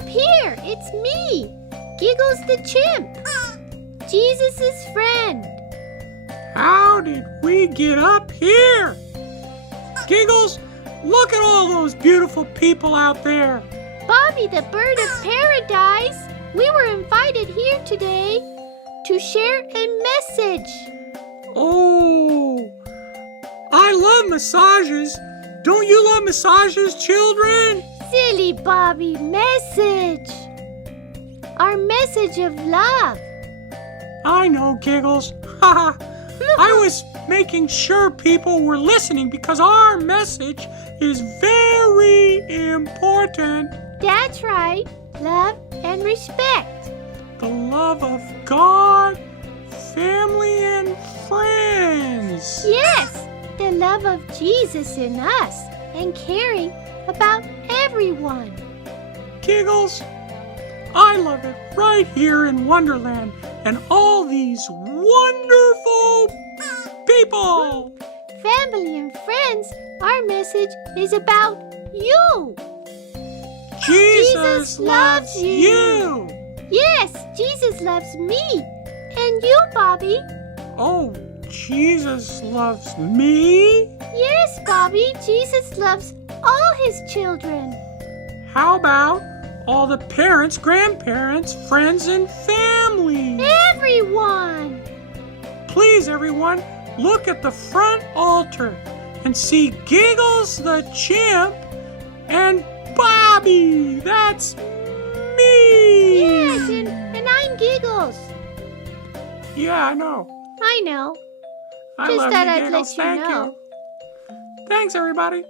up here. It's me, Giggles the Chimp, Jesus' friend. How did we get up here? Giggles, look at all those beautiful people out there. Bobby, the bird of paradise, we were invited here today to share a message. Oh, I love massages. Don't you love massages, children? Silly Bobby, message. Our message of love. I know, Giggles. I was making sure people were listening because our message is very important. That's right. Love and respect. The love of God, family, and friends. Yes, the love of Jesus in us and caring about everyone. Giggles, I love it right here in Wonderland and all these wonderful people. Family and friends, our message is about you. Jesus loves you. Yes, Jesus loves me. And you, Bobby. Oh, Jesus loves me? Yes, Bobby, Jesus loves all his children. How about all the parents, grandparents, friends, and family? Everyone. Please, everyone, look at the front altar and see Giggles the Chimp and Bobby. That's me. Yes, and I'm Giggles. Yeah, I know. I know. I Just love thought you, I'd Giggles. let you Thank know. you. Thanks, everybody.